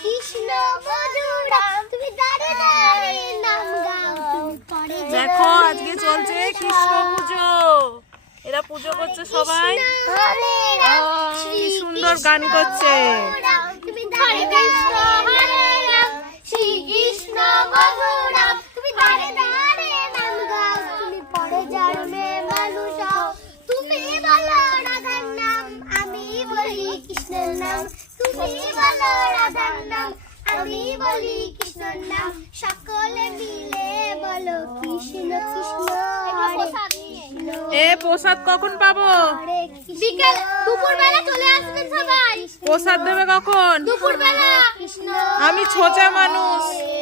কৃষ্ণ মধুরাম তুমি দাঁড়ে দাঁড়ে নাম গাও তুমি পড়ে যাও। দেখো আজকে চলছে কৃষ্ণ পুজো, এরা পুজো করছে সবাই। হরে রাম কি সুন্দর গান করছে। তুমি দাঁড়ে কৃষ্ণ হরে রাম শ্রী কৃষ্ণ মধুরাম তুমি দাঁড়ে দাঁড়ে নাম গাও তুমি পড়ে যাও মে মানুষ হও। তুমি বলো রাধার নাম আমি বলি কৃষ্ণের নাম, তুমি বলো রাধার নাম আমি বলি কৃষ্ণের নাম, সকলে মিলে বলো কৃষ্ণ কৃষ্ণ হরে কৃষ্ণ। এ প্রসাদ কখন পাবো? বিকেল দুপুর বেলা চলে আসবেন সবাই। প্রসাদ দেবে কখন? দুপুর বেলা কৃষ্ণ আমি ছোচা মানুষ। হরে